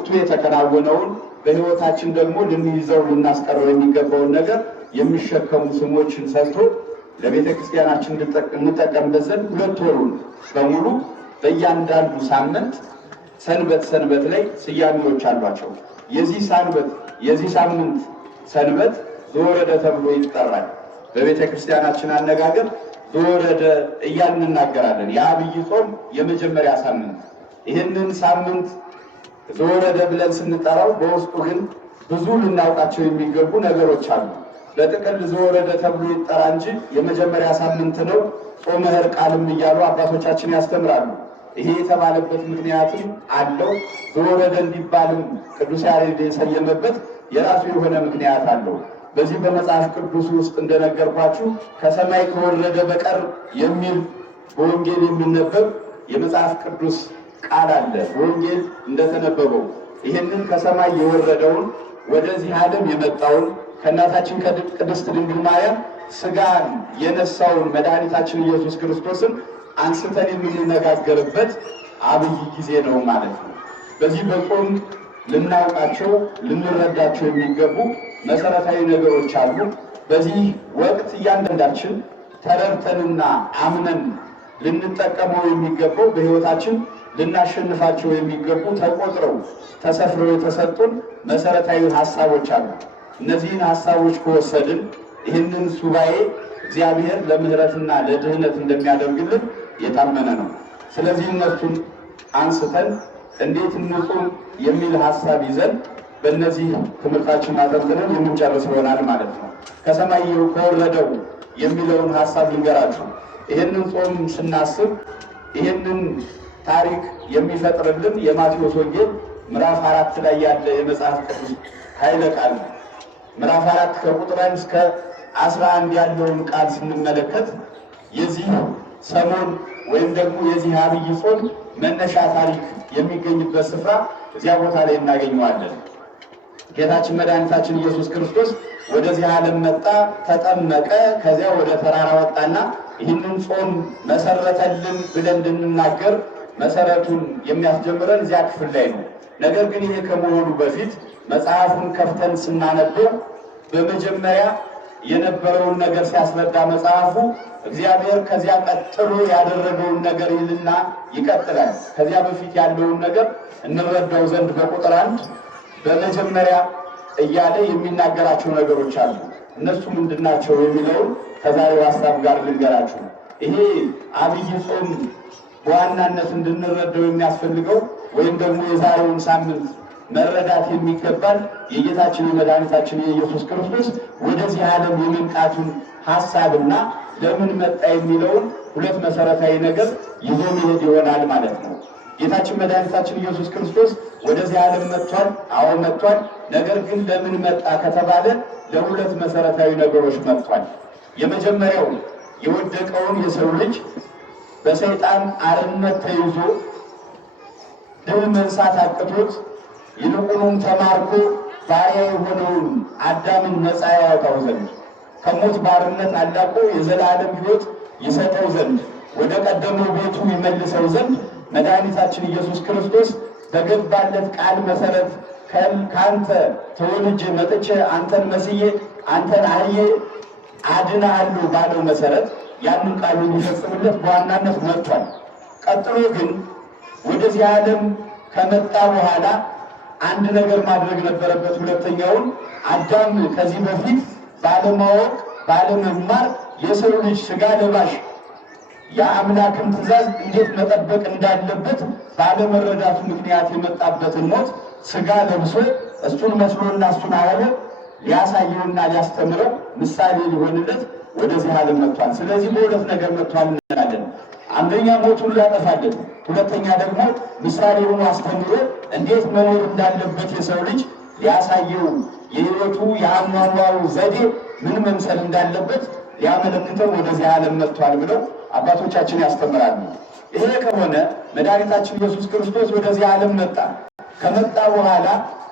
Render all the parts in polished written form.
በወቅቱ የተከናወነውን በሕይወታችን ደግሞ ልንይዘው ልናስቀረው የሚገባውን ነገር የሚሸከሙ ስሞችን ሰጥቶ ለቤተ ክርስቲያናችን እንጠቀምበት ዘንድ 2 ወሩን በሙሉ በእያንዳንዱ ሳምንት ሰንበት ላይ ስያሜዎች አሏቸው። የዚህ ሳምንት ሰንበት ዘወረደ ተብሎ ይጠራል። በቤተ ክርስቲያናችን አነጋገር ዘወረደ እያልን እናገራለን። የአብይ ጾም የመጀመሪያ ሳምንት። ይህንን ሳምንት ዘወረደ ብለን ስንጠራው በውስጡ ግን ብዙ ልናውቃቸው የሚገቡ ነገሮች አሉ። በጥቅል ዘወረደ ተብሎ ይጠራ እንጂ የመጀመሪያ ሳምንት ነው ጾመ ሕርቃልም እያሉ አባቶቻችን ያስተምራሉ። ይሄ የተባለበት ምክንያትም አለው። ዘወረደ እንዲባልም ቅዱስ ያሬድ የሰየመበት የራሱ የሆነ ምክንያት አለው። በዚህ በመጽሐፍ ቅዱስ ውስጥ እንደነገርኳችሁ ከሰማይ ከወረደ በቀር የሚል በወንጌል የሚነበብ የመጽሐፍ ቅዱስ ቃል አለ። በወንጌል እንደተነበበው ይህንን ከሰማይ የወረደውን ወደዚህ ዓለም የመጣውን ከእናታችን ከቅድስት ድንግል ማርያም ሥጋን የነሳውን መድኃኒታችን ኢየሱስ ክርስቶስን አንስተን የምንነጋገርበት አብይ ጊዜ ነው ማለት ነው። በዚህ በጾም ልናውቃቸው ልንረዳቸው የሚገቡ መሰረታዊ ነገሮች አሉ። በዚህ ወቅት እያንዳንዳችን ተረድተንና አምነን ልንጠቀመው የሚገባው በሕይወታችን ልናሸንፋቸው የሚገቡ ተቆጥረው ተሰፍረው የተሰጡን መሰረታዊ ሀሳቦች አሉ። እነዚህን ሀሳቦች ከወሰድን ይህንን ሱባኤ እግዚአብሔር ለምህረትና ለድህነት እንደሚያደርግልን የታመነ ነው። ስለዚህ እነሱን አንስተን እንዴት እንጹም የሚል ሀሳብ ይዘን በእነዚህ ትምህርታችን አጠንጥነን የምንጨርስ ይሆናል ማለት ነው። ከሰማይ ከወረደው የሚለውን ሀሳብ ልንገራችሁ። ይህንን ጾም ስናስብ ይህንን ታሪክ የሚፈጥርልን የማቴዎስ ወንጌል ምዕራፍ 4 ላይ ያለ የመጽሐፍ ቅዱስ ኃይለ ቃል ነው። ምዕራፍ 4 ከቁጥር 1 እስከ 11 ያለውን ቃል ስንመለከት የዚህ ሰሞን ወይም ደግሞ የዚህ አብይ ጾም መነሻ ታሪክ የሚገኝበት ስፍራ እዚያ ቦታ ላይ እናገኘዋለን። ጌታችን መድኃኒታችን ኢየሱስ ክርስቶስ ወደዚህ ዓለም መጣ፣ ተጠመቀ፣ ከዚያ ወደ ተራራ ወጣና ይህንን ጾም መሰረተልን ብለን እንድንናገር መሰረቱን የሚያስጀምረን እዚያ ክፍል ላይ ነው። ነገር ግን ይሄ ከመሆኑ በፊት መጽሐፉን ከፍተን ስናነበው በመጀመሪያ የነበረውን ነገር ሲያስረዳ መጽሐፉ እግዚአብሔር ከዚያ ቀጥሎ ያደረገውን ነገር ይልና ይቀጥላል። ከዚያ በፊት ያለውን ነገር እንረዳው ዘንድ በቁጥር 1 በመጀመሪያ እያለ የሚናገራቸው ነገሮች አሉ። እነሱ ምንድናቸው የሚለውን ከዛሬው ሀሳብ ጋር ልንገራችሁ። ይሄ አብይ ጾም በዋናነት እንድንረዳው የሚያስፈልገው ወይም ደግሞ የዛሬውን ሳምንት መረዳት የሚገባል የጌታችን የመድኃኒታችን የኢየሱስ ክርስቶስ ወደዚህ ዓለም የመምጣቱን ሀሳብና ለምን መጣ የሚለውን 2 መሰረታዊ ነገር ይዞ መሄድ ይሆናል ማለት ነው። ጌታችን መድኃኒታችን ኢየሱስ ክርስቶስ ወደዚህ ዓለም መጥቷል። አዎ መጥቷል። ነገር ግን ለምን መጣ ከተባለ ለ2 መሰረታዊ ነገሮች መጥቷል። የመጀመሪያው የወደቀውን የሰው ልጅ በሰይጣን አርነት ተይዞ ድል መንሳት አቅቶት ይልቁንም ተማርኮ ባሪያ የሆነውን አዳምን ነፃ ያወጣው ዘንድ ከሞት ባርነት አላቆ የዘላለም ሕይወት ይሰጠው ዘንድ ወደ ቀደመው ቤቱ ይመልሰው ዘንድ መድኃኒታችን ኢየሱስ ክርስቶስ በገባለት ቃል መሰረት ከአንተ ተወልጄ መጥቼ አንተን መስዬ አንተን አህዬ አድናለሁ ባለው መሰረት ያንን ቃሉን ሊፈጽምለት በዋናነት መጥቷል። ቀጥሎ ግን ወደዚህ ዓለም ከመጣ በኋላ አንድ ነገር ማድረግ ነበረበት። ሁለተኛውን አዳም ከዚህ በፊት ባለማወቅ ባለመማር የሰው ልጅ ሥጋ ለባሽ የአምላክን ትእዛዝ እንዴት መጠበቅ እንዳለበት ባለመረዳቱ ምክንያት የመጣበትን ሞት ሥጋ ለብሶ እሱን መስሎና እሱን አህሎ ሊያሳየውና ሊያስተምረው ምሳሌ ሊሆንለት ወደዚህ ዓለም መጥቷል። ስለዚህ በሁለት ነገር መጥቷል እንላለን። አንደኛ ሞቱን ሊያጠፋልን፣ ሁለተኛ ደግሞ ምሳሌ ሆኖ አስተምሮ እንዴት መኖር እንዳለበት የሰው ልጅ ሊያሳየው የሕይወቱ የአኗኗሩ ዘዴ ምን መምሰል እንዳለበት ሊያመለክተው ወደዚህ ዓለም መጥቷል ብለው አባቶቻችን ያስተምራሉ። ይሄ ከሆነ መድኃኒታችን ኢየሱስ ክርስቶስ ወደዚህ ዓለም መጣ። ከመጣ በኋላ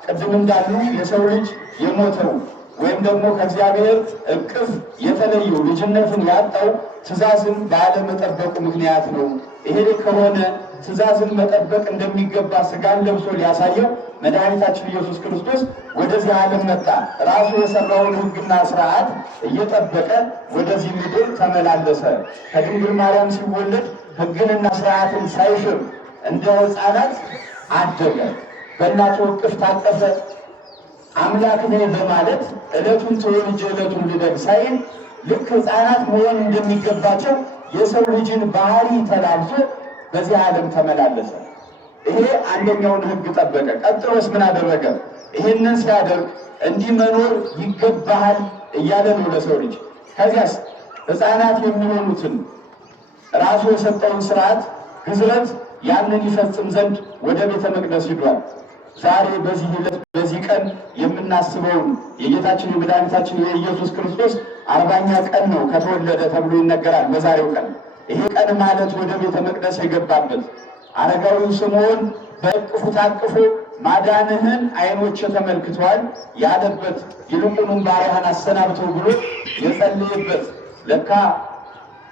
ቅድም እንዳሉ የሰው ልጅ የሞተው ወይም ደግሞ ከእግዚአብሔር እቅፍ የተለየው ልጅነትን ያጣው ትእዛዝን ባለመጠበቁ ምክንያት ነው። ይሄ ከሆነ ትእዛዝን መጠበቅ እንደሚገባ ሥጋን ለብሶ ሊያሳየው መድኃኒታችን ኢየሱስ ክርስቶስ ወደዚህ ዓለም መጣ። ራሱ የሰራውን ሕግና ሥርዓት እየጠበቀ ወደዚህ ምድር ተመላለሰ። ከድንግል ማርያም ሲወለድ ሕግንና ሥርዓትን ሳይሽር እንደ ሕፃናት አደገ። በእናቱ እቅፍ ታቀፈ። አምላክ ነኝ በማለት ዕለቱን ተወልጄ ዕለቱን ልደግ ሳይል ልክ ሕፃናት መሆን እንደሚገባቸው የሰው ልጅን ባህሪ ተላብሶ በዚህ ዓለም ተመላለሰ። ይሄ አንደኛውን ሕግ ጠበቀ። ቀጥሎስ ምን አደረገ? ይህንን ሲያደርግ እንዲህ መኖር ይገባሃል እያለ ነው ለሰው ልጅ። ከዚያስ ሕፃናት የሚሆኑትን ራሱ የሰጠውን ሥርዓት ግዝረት ያንን ይፈጽም ዘንድ ወደ ቤተ መቅደስ ሂዷል። ዛሬ በዚህ ዕለት በዚህ ቀን የምናስበውን የጌታችን የመድኃኒታችን የኢየሱስ ክርስቶስ 40ኛ ቀን ነው ከተወለደ ተብሎ ይነገራል። በዛሬው ቀን ይሄ ቀን ማለት ወደ ቤተ መቅደስ የገባበት አረጋዊው ስምዖን በእቅፉ ታቅፎ ማዳንህን ዓይኖቼ ተመልክተዋል ያለበት ይልቁንም ባሪያህን አሰናብተው ብሎ የጸለየበት ለካ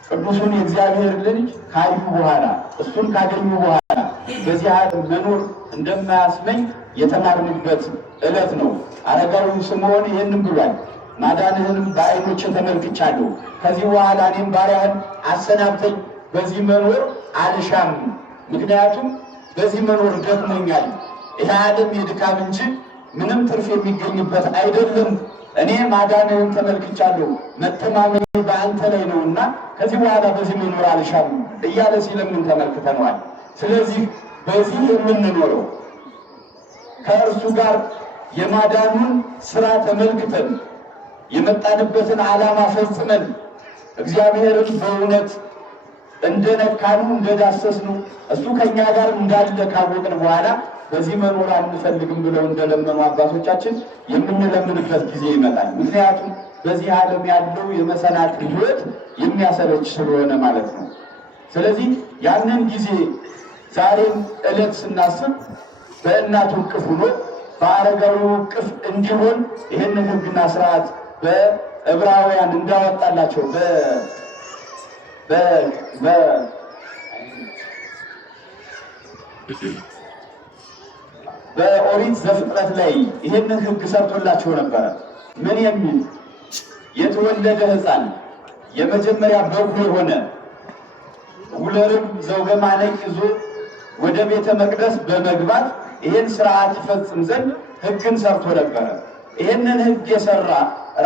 ቅዱሱን የእግዚአብሔር ልጅ ካዩ በኋላ እሱን ካገኙ በኋላ በዚህ ዓለም መኖር እንደማያስመኝ የተማርንበት ዕለት ነው። አረጋዊው ስምዖን ይህንን ብሏል። ማዳንህንም በዓይኖቼ ተመልክቻለሁ። ከዚህ በኋላ እኔም ባሪያህን አሰናብተኝ፣ በዚህ መኖር አልሻም። ምክንያቱም በዚህ መኖር ደክሞኛል። ይህ ዓለም የድካም እንጂ ምንም ትርፍ የሚገኝበት አይደለም። እኔ ማዳንህን ተመልክቻለሁ፣ መተማመኔ በአንተ ላይ ነውና ከዚህ በኋላ በዚህ መኖር አልሻም እያለ ሲለምን ተመልክተነዋል። ስለዚህ በዚህ የምንኖረው ከእርሱ ጋር የማዳኑን ሥራ ተመልክተን የመጣንበትን ዓላማ ፈጽመን እግዚአብሔርን በእውነት እንደነካኑ እንደዳሰስኑ እሱ ከእኛ ጋር እንዳለ ካወቅን በኋላ በዚህ መኖር አንፈልግም ብለው እንደለመኑ አባቶቻችን የምንለምንበት ጊዜ ይመጣል። ምክንያቱም በዚህ ዓለም ያለው የመሰናክል ሕይወት የሚያሰለች ስለሆነ ማለት ነው። ስለዚህ ያንን ጊዜ ዛሬም ዕለት ስናስብ በእናቱ እቅፍ ሆኖ በአረጋዊው እቅፍ እንዲሆን ይህንን ሕግና ሥርዓት በዕብራውያን እንዳወጣላቸው በኦሪት ዘፍጥረት ላይ ይህንን ሕግ ሰርቶላቸው ነበረ። ምን የሚል የተወለደ ሕፃን የመጀመሪያ በኩር የሆነ ውለርም ዘውገ ማነቅ ይዞ ወደ ቤተ መቅደስ በመግባት ይህን ሥርዓት ይፈጽም ዘንድ ሕግን ሰርቶ ነበረ። ይህንን ሕግ የሰራ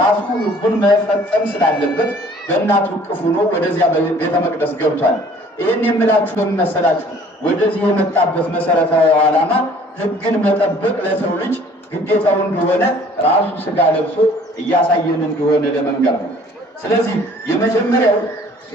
ራሱ ሕጉን መፈጸም ስላለበት በእናቱ እቅፍ ሆኖ ወደዚያ ቤተ መቅደስ ገብቷል። ይህን የምላችሁ በምን መሰላችሁ? ወደዚህ የመጣበት መሰረታዊ ዓላማ ሕግን መጠበቅ ለሰው ልጅ ግዴታው እንደሆነ ራሱ ሥጋ ለብሶ እያሳየን እንደሆነ ለመንገር ነው። ስለዚህ የመጀመሪያው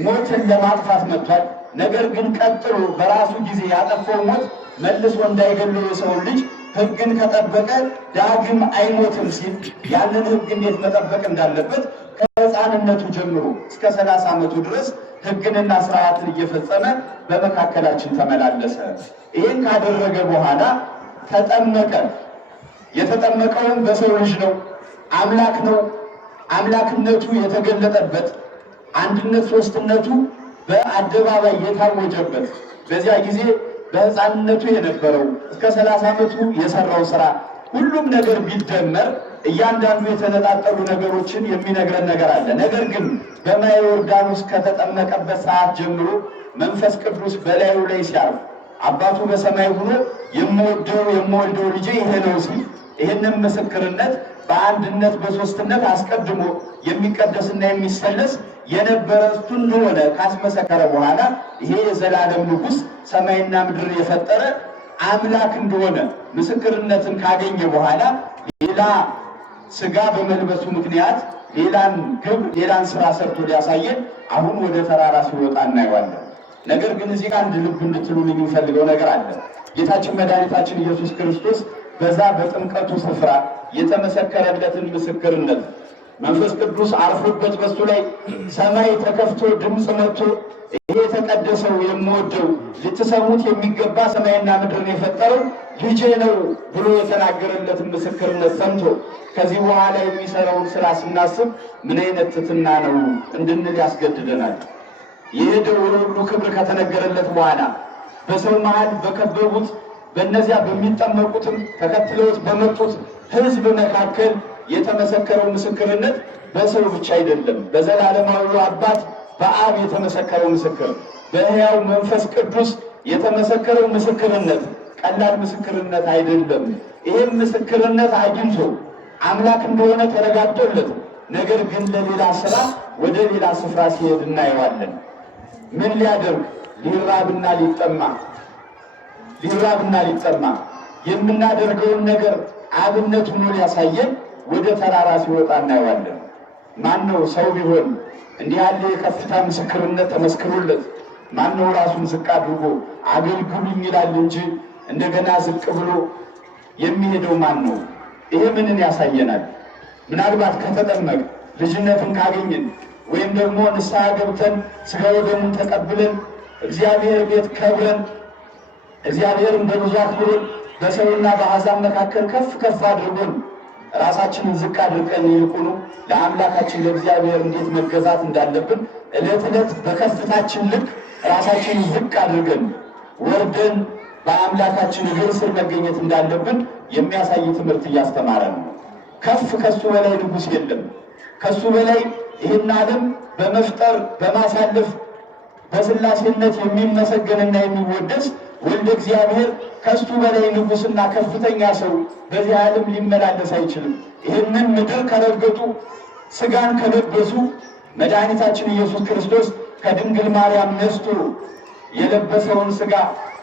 ሞትን ለማጥፋት መጥቷል። ነገር ግን ቀጥሎ በራሱ ጊዜ ያጠፋው ሞት መልሶ እንዳይገለው የሰውን ልጅ ሕግን ከጠበቀ ዳግም አይሞትም ሲል ያንን ሕግ እንዴት መጠበቅ እንዳለበት ከሕፃንነቱ ጀምሮ እስከ 30 ዓመቱ ድረስ ሕግንና ሥርዓትን እየፈጸመ በመካከላችን ተመላለሰ። ይህን ካደረገ በኋላ ተጠመቀ። የተጠመቀውን በሰው ልጅ ነው። አምላክ ነው። አምላክነቱ የተገለጠበት አንድነት ሦስትነቱ በአደባባይ የታወጀበት በዚያ ጊዜ በሕፃንነቱ የነበረው እስከ 30 ዓመቱ የሰራው ሥራ ሁሉም ነገር ቢደመር እያንዳንዱ የተነጣጠሉ ነገሮችን የሚነግረን ነገር አለ። ነገር ግን በማየ ዮርዳኖስ ከተጠመቀበት ሰዓት ጀምሮ መንፈስ ቅዱስ በላዩ ላይ ሲያርፍ አባቱ በሰማይ ሆኖ የምወልደው ልጄ ይሄ ነው ሲል ይህንን ምስክርነት በአንድነት በሦስትነት አስቀድሞ የሚቀደስና የሚሰለስ የነበረ እሱ እንደሆነ ካስመሰከረ በኋላ ይሄ የዘላለም ንጉሥ ሰማይና ምድር የፈጠረ አምላክ እንደሆነ ምስክርነትን ካገኘ በኋላ ሌላ ሥጋ በመልበሱ ምክንያት ሌላን ግብ ሌላን ሥራ ሰርቶ ሊያሳየን አሁን ወደ ተራራ ሲወጣ እናየዋለን። ነገር ግን እዚህ አንድ ልብ እንድትሉልኝ የሚፈልገው ነገር አለ። ጌታችን መድኃኒታችን ኢየሱስ ክርስቶስ በዛ በጥምቀቱ ስፍራ የተመሰከረለትን ምስክርነት መንፈስ ቅዱስ አርፎበት በሱ ላይ ሰማይ ተከፍቶ ድምፅ መጥቶ ይሄ የተቀደሰው የምወደው ልትሰሙት የሚገባ ሰማይና ምድርን የፈጠረው ልጄ ነው ብሎ የተናገረለትን ምስክርነት ሰምቶ ከዚህ በኋላ የሚሰራውን ስራ ስናስብ ምን አይነት ትሕትና ነው እንድንል ያስገድደናል። የሄደው ሁሉ ክብር ከተነገረለት በኋላ በሰው መሃል በከበቡት በእነዚያ በሚጠመቁትም ተከትለውት በመጡት ሕዝብ መካከል የተመሰከረው ምስክርነት በሰው ብቻ አይደለም። በዘላለማዊው አባት በአብ የተመሰከረው ምስክር፣ በሕያው መንፈስ ቅዱስ የተመሰከረው ምስክርነት ቀላል ምስክርነት አይደለም። ይህም ምስክርነት አግኝቶ አምላክ እንደሆነ ተረጋግጦለት ነገር ግን ለሌላ ስራ ወደ ሌላ ስፍራ ሲሄድ እናየዋለን። ምን ሊያደርግ? ሊራብና ሊጠማ የምናደርገውን ነገር አብነት ሆኖ ሊያሳየን ወደ ተራራ ሲወጣ እናየዋለን። ማን ነው ሰው ቢሆን እንዲህ ያለ የከፍታ ምስክርነት ተመስክሮለት ማን ነው ራሱን ዝቅ አድርጎ አገልግሉኝ ይላል እንጂ እንደገና ዝቅ ብሎ የሚሄደው ማን ነው? ይሄ ምንን ያሳየናል? ምናልባት ከተጠመቅ ልጅነትን ካገኘን ወይም ደግሞ ንስሐ ገብተን ሥጋ ወደሙን ተቀብለን እግዚአብሔር ቤት ከብረን እግዚአብሔርን በብዙ አክብሮን በሰውና በአሕዛብ መካከል ከፍ ከፍ አድርጎን ራሳችንን ዝቅ አድርገን ይልቁኑ ለአምላካችን ለእግዚአብሔር እንዴት መገዛት እንዳለብን ዕለት ዕለት በከፍታችን ልክ ራሳችንን ዝቅ አድርገን ወርደን በአምላካችን እግር ስር መገኘት እንዳለብን የሚያሳይ ትምህርት እያስተማረን ነው። ከፍ ከሱ በላይ ንጉሥ የለም። ከሱ በላይ ይህን ዓለም በመፍጠር በማሳለፍ በሥላሴነት የሚመሰገንና የሚወደስ ወልደ እግዚአብሔር ከሱ በላይ ንጉሥና ከፍተኛ ሰው በዚህ ዓለም ሊመላለስ አይችልም። ይህንን ምድር ከረገጡ ሥጋን ከለበሱ መድኃኒታችን ኢየሱስ ክርስቶስ ከድንግል ማርያም ነስቶ የለበሰውን ሥጋ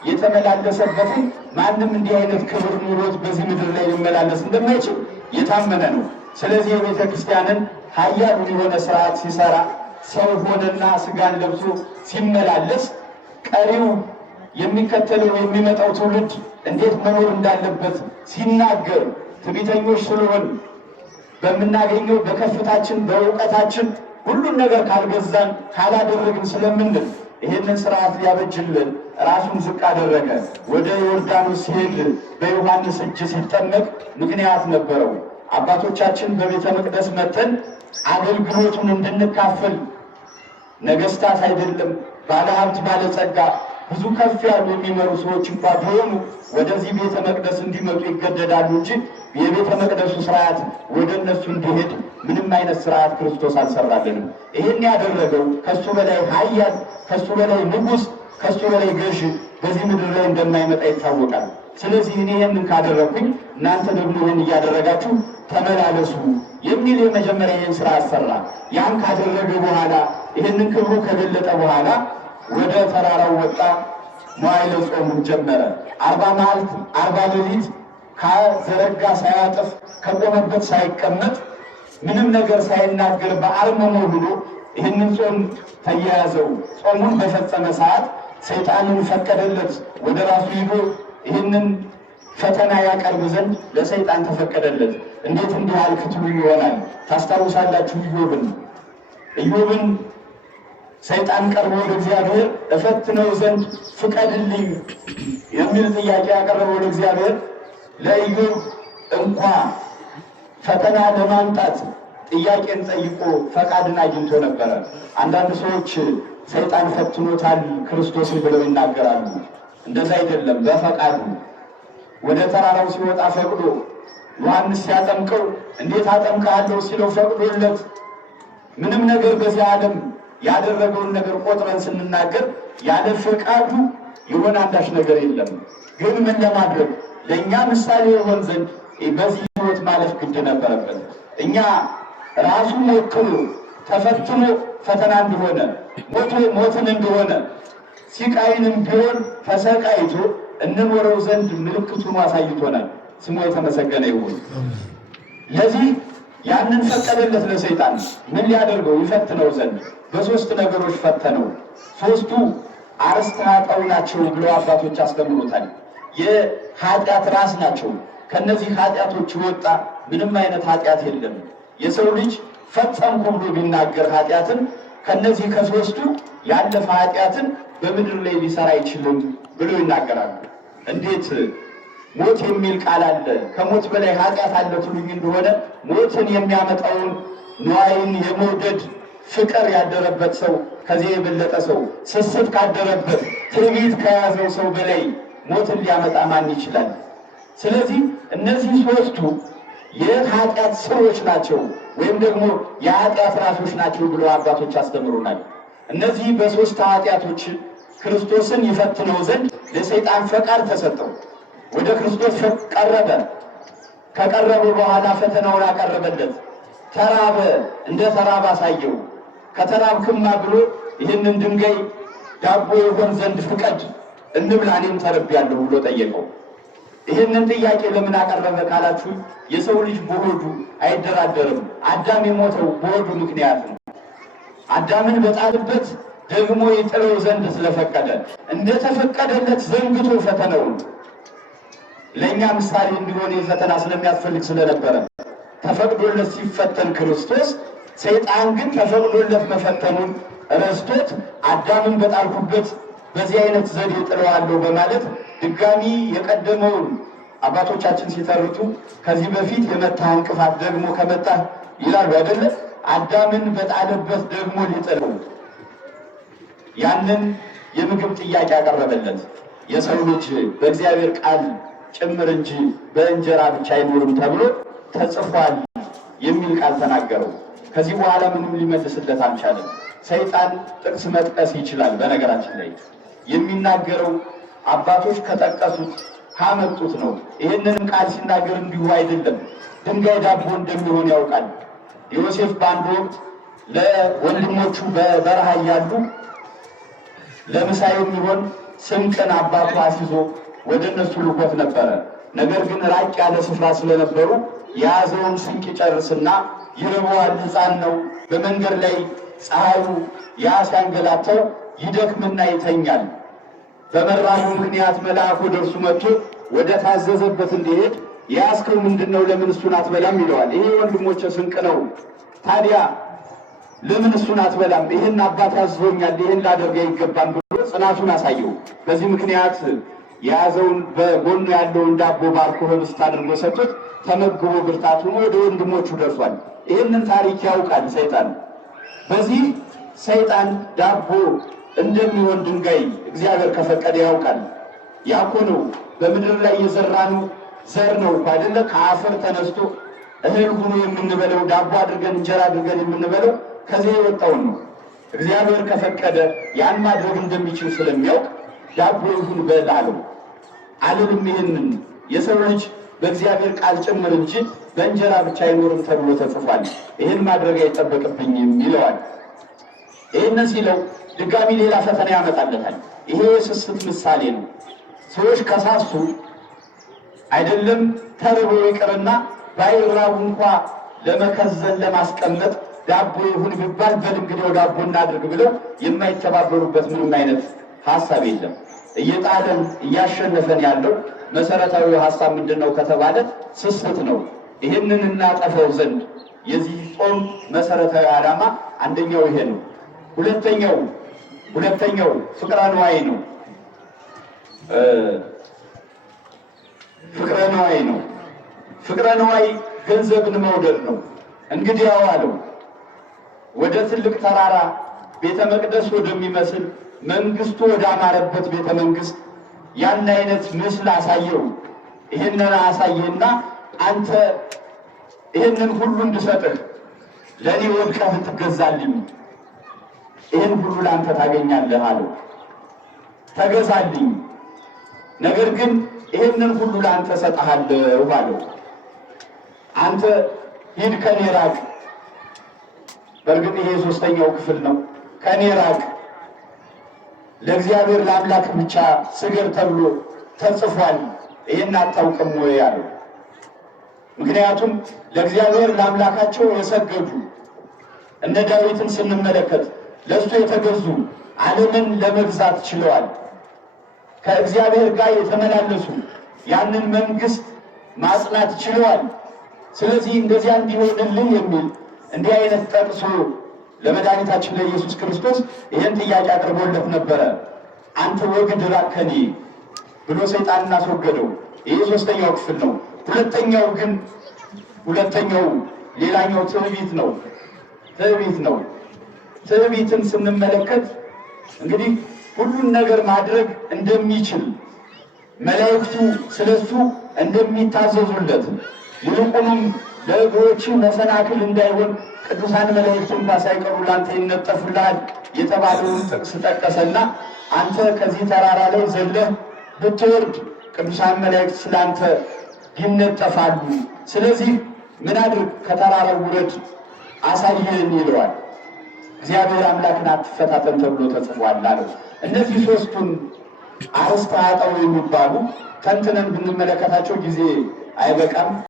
የተመላለሰበትን ማንም እንዲህ አይነት ክብር ኑሮት በዚህ ምድር ላይ ሊመላለስ እንደማይችል የታመነ ነው። ስለዚህ የቤተ ክርስቲያንን ኃያል የሆነ ስርዓት ሲሰራ ሰው ሆነና ሥጋን ለብሶ ሲመላለስ ቀሪው የሚከተለው የሚመጣው ትውልድ እንዴት መኖር እንዳለበት ሲናገር ትዕቢተኞች ስለሆን በምናገኘው በከፍታችን በእውቀታችን ሁሉን ነገር ካልገዛን ካላደረግን ስለምንል ይህንን ስርዓት ሊያበጅልን ራሱን ዝቅ አደረገ። ወደ ዮርዳኖስ ሲሄድ በዮሐንስ እጅ ሲጠመቅ ምክንያት ነበረው። አባቶቻችን በቤተ መቅደስ መተን አገልግሎቱን እንድንካፈል ነገስታት አይደለም ባለሀብት ባለጸጋ ብዙ ከፍ ያሉ የሚመሩ ሰዎች እንኳ ቢሆኑ ወደዚህ ቤተ መቅደስ እንዲመጡ ይገደዳሉ እንጂ የቤተ መቅደሱ ስርዓት ወደ እነሱ እንዲሄድ ምንም አይነት ስርዓት ክርስቶስ አልሰራልንም። ይህን ያደረገው ከሱ በላይ ኃያል ከሱ በላይ ንጉሥ ከሱ በላይ ገዥ በዚህ ምድር ላይ እንደማይመጣ ይታወቃል። ስለዚህ እኔ ይህንን ካደረግኩኝ እናንተ ደግሞ ይህን እያደረጋችሁ ተመላለሱ የሚል የመጀመሪያ ይህን ስራ አሰራ። ያን ካደረገ በኋላ ይህንን ክብሩ ከገለጠ በኋላ ወደ ተራራው ወጣ። መዋዕለ ጾሙን ጀመረ። 40 መዓልት 40 ሌሊት ከዘረጋ ሳያጥፍ ከቆመበት ሳይቀመጥ ምንም ነገር ሳይናገር በአርምሞ ብሎ ይህንን ጾም ተያያዘው። ጾሙን በፈጸመ ሰዓት ሰይጣንን ፈቀደለት ወደ ራሱ ሂዶ ይህንን ፈተና ያቀርብ ዘንድ ለሰይጣን ተፈቀደለት። እንዴት እንዲህ አልክ ትሉ ይሆናል። ታስታውሳላችሁ ኢዮብን ሰይጣን ቀርቦ ወደ እግዚአብሔር እፈትነው ዘንድ ፍቀድልኝ የሚል ጥያቄ ያቀረበው ወደ እግዚአብሔር ለኢዮብ እንኳ ፈተና ለማምጣት ጥያቄን ጠይቆ ፈቃድን አግኝቶ ነበረ። አንዳንድ ሰዎች ሰይጣን ፈትኖታል ክርስቶስን ብለው ይናገራሉ። እንደዛ አይደለም። በፈቃዱ ወደ ተራራው ሲወጣ ፈቅዶ ዮሐንስ ሲያጠምቀው እንዴት አጠምቃለሁ ሲለው ፈቅዶለት ምንም ነገር በዚህ ዓለም ያደረገውን ነገር ቆጥረን ስንናገር ያለ ፈቃዱ የሆነ አንዳች ነገር የለም። ግን ምን ለማድረግ ለእኛ ምሳሌ የሆን ዘንድ በዚህ ሕይወት ማለፍ ግድ ነበረበት። እኛ ራሱ ሞክሮ ተፈትኖ ፈተና እንደሆነ ሞትን እንደሆነ ሲቃይንም ቢሆን ተሰቃይቶ እንኖረው ዘንድ ምልክቱን አሳይቶናል። ስሙ የተመሰገነ ይሁን። ለዚህ ያንን ፈቀደለት ለሰይጣን። ምን ሊያደርገው? ይፈትነው ዘንድ በሶስት ነገሮች ፈተነው። ሶስቱ አርእስተ ኃጣውእ ናቸው ብለው አባቶች አስተምሮታል። የኃጢአት ራስ ናቸው። ከነዚህ ኃጢአቶች ወጣ ምንም አይነት ኃጢአት የለም። የሰው ልጅ ፈጸምኩ ብሎ ቢናገር ኃጢአትን ከነዚህ ከሶስቱ ያለፈ ኃጢአትን በምድር ላይ ሊሰራ አይችልም ብሎ ይናገራሉ። እንዴት? ሞት የሚል ቃል አለ። ከሞት በላይ ኃጢአት አለ ትሉኝ እንደሆነ ሞትን የሚያመጣውን ንዋይን የመውደድ ፍቅር ያደረበት ሰው ከዚህ የበለጠ ሰው ስስት ካደረበት ትዕቢት ከያዘው ሰው በላይ ሞትን ሊያመጣ ማን ይችላል? ስለዚህ እነዚህ ሶስቱ የኃጢአት ስሮች ናቸው ወይም ደግሞ የኃጢአት ራሶች ናቸው ብሎ አባቶች አስተምሩናል። እነዚህ በሶስት ኃጢአቶች ክርስቶስን ይፈትነው ዘንድ ለሰይጣን ፈቃድ ተሰጠው። ወደ ክርስቶስ ቀረበ። ከቀረበ በኋላ ፈተናውን አቀረበለት። ተራበ፣ እንደ ተራበ አሳየው። ከተራብክማ ብሎ ይህንን ድንጋይ ዳቦ ይሆን ዘንድ ፍቀድ፣ እንብላ፣ እኔም ተርቤያለሁ ብሎ ጠየቀው። ይህንን ጥያቄ ለምን አቀረበ ካላችሁ የሰው ልጅ በሆዱ አይደራደርም። አዳም የሞተው በሆዱ ምክንያት ነው። አዳምን በጣልበት ደግሞ ይጥለው ዘንድ ስለፈቀደ እንደተፈቀደለት ዘንግቶ ፈተነውን ለእኛ ምሳሌ እንዲሆን የፈተና ስለሚያስፈልግ ስለነበረ ተፈቅዶለት ሲፈተን ክርስቶስ፣ ሰይጣን ግን ተፈቅዶለት መፈተኑን ረስቶት አዳምን በጣልኩበት በዚህ አይነት ዘዴ ጥለዋለሁ በማለት ድጋሚ የቀደመውን አባቶቻችን ሲተርቱ ከዚህ በፊት የመታህ እንቅፋት ደግሞ ከመታህ ይላሉ አይደለ? አዳምን በጣለበት ደግሞ ሊጥለው ያንን የምግብ ጥያቄ ያቀረበለት የሰው ልጅ በእግዚአብሔር ቃል ጭምር እንጂ በእንጀራ ብቻ አይኖርም ተብሎ ተጽፏል የሚል ቃል ተናገረው። ከዚህ በኋላ ምንም ሊመልስለት አልቻለም። ሰይጣን ጥቅስ መጥቀስ ይችላል። በነገራችን ላይ የሚናገረው አባቶች ከጠቀሱት ካመጡት ነው። ይህንንም ቃል ሲናገር እንዲሁ አይደለም፣ ድንጋይ ዳቦ እንደሚሆን ያውቃል። ዮሴፍ በአንድ ወቅት ለወንድሞቹ በበረሃ እያሉ ለምሳ የሚሆን ስንቅን አባቱ አስይዞ ወደ እነሱ ልኮት ነበረ። ነገር ግን ራቅ ያለ ስፍራ ስለነበሩ የያዘውን ስንቅ ይጨርስና ይርበዋል፣ ሕፃን ነው። በመንገድ ላይ ፀሐዩ ያ ሲያንገላተው ይደክምና ይተኛል። በመራቡ ምክንያት መልአኩ ወደ እርሱ መጥቶ ወደ ታዘዘበት እንዲሄድ የያዝከው ምንድን ነው? ለምን እሱን አትበላም? ይለዋል። ይሄ ወንድሞቼ ስንቅ ነው፣ ታዲያ ለምን እሱን አትበላም? ይህን አባት አዝዞኛል፣ ይህን ላደርግ አይገባም ብሎ ጽናቱን አሳየው። በዚህ ምክንያት የያዘውን በጎኑ ያለውን ዳቦ ባርኮ ህብስት አድርጎ ሰጡት። ተመግቦ ብርታት ሆኖ ወደ ወንድሞቹ ደርሷል። ይህንን ታሪክ ያውቃል ሰይጣን። በዚህ ሰይጣን ዳቦ እንደሚሆን ድንጋይ እግዚአብሔር ከፈቀደ ያውቃል። ያኮ ነው በምድር ላይ የዘራነው ዘር ነው እኮ አይደለ? ከአፈር ተነስቶ እህል ሆኖ የምንበለው ዳቦ አድርገን እንጀራ አድርገን የምንበለው ከዚህ የወጣውን ነው። እግዚአብሔር ከፈቀደ ያን ማድረግ እንደሚችል ስለሚያውቅ ዳቦ ይሁን በል አለው። አልልም ይህንን የሰው ልጅ በእግዚአብሔር ቃል ጭምር እንጂ በእንጀራ ብቻ አይኖርም ተብሎ ተጽፏል፣ ይህን ማድረግ አይጠበቅብኝም ይለዋል። ይህንን ሲለው ድጋሚ ሌላ ፈተና ያመጣለታል። ይሄ የስስት ምሳሌ ነው። ሰዎች ከሳሱ አይደለም ተርበው ይቅርና ባይራቡ እንኳ ለመከዘን ለማስቀመጥ ዳቦ ይሁን ቢባል በድንግዴው ዳቦ እናድርግ ብለው የማይተባበሩበት ምንም አይነት ሀሳብ የለም። እየጣለን እያሸነፈን ያለው መሰረታዊ ሀሳብ ምንድን ነው ከተባለ ስስት ነው። ይህንን እናጠፈው ዘንድ የዚህ ጾም መሰረታዊ ዓላማ አንደኛው ይሄ ነው። ሁለተኛው ፍቅረ ነዋይ ነው። ፍቅረ ነዋይ ገንዘብን መውደድ ነው። እንግዲህ አለው ወደ ትልቅ ተራራ ቤተ መቅደስ ወደሚመስል መንግስቱ ወደ አማረበት ቤተ መንግስት ያን አይነት ምስል አሳየው። ይህንን አሳየና አንተ ይህንን ሁሉ እንድሰጥህ ለእኔ ወድቀህ ትገዛልኝ፣ ይህን ሁሉ ለአንተ ታገኛለህ አለው። ተገዛልኝ፣ ነገር ግን ይህንን ሁሉ ለአንተ እሰጥሃለሁ አለው። አንተ ሂድ ከኔ ራቅ። በእርግጥ ይሄ ሶስተኛው ክፍል ነው። ከኔ ራቅ፣ ለእግዚአብሔር ለአምላክ ብቻ ስገድ ተብሎ ተጽፏል፣ ይህን አታውቅም ወይ አለው። ምክንያቱም ለእግዚአብሔር ለአምላካቸው የሰገዱ እነ ዳዊትን ስንመለከት ለእሱ የተገዙ ዓለምን ለመግዛት ችለዋል። ከእግዚአብሔር ጋር የተመላለሱ ያንን መንግስት ማጽናት ችለዋል። ስለዚህ እንደዚያ እንዲሆንልህ የሚል እንዲህ አይነት ጠቅሶ ለመድኃኒታችን ለኢየሱስ ክርስቶስ ይህን ጥያቄ አቅርቦለት ነበረ። አንተ ወግድ ራቅ ከኔ ብሎ ሰይጣንን አስወገደው። ይህ ሶስተኛው ክፍል ነው። ሁለተኛው ሌላኛው ትዕቢት ነው። ትዕቢትን ስንመለከት እንግዲህ ሁሉን ነገር ማድረግ እንደሚችል መላእክቱ ስለሱ እንደሚታዘዙለት ይልቁንም ለእግሮች መሰናክል እንዳይሆን ቅዱሳን መላእክቱ እንኳ ሳይቀሩ ላንተ ይነጠፉልሃል የተባለውን ጥቅስ ጠቀሰና አንተ ከዚህ ተራራ ላይ ዘለህ ብትወርድ ቅዱሳን መላእክት ስላንተ ይነጠፋሉ። ስለዚህ ምን አድርግ? ከተራራው ውረድ አሳየን ይለዋል። እግዚአብሔር አምላክን አትፈታተን ተብሎ ተጽፏል አለው። እነዚህ ሶስቱን አርእስተ ኃጣውእ የሚባሉ ተንትነን ብንመለከታቸው ጊዜ አይበቃም።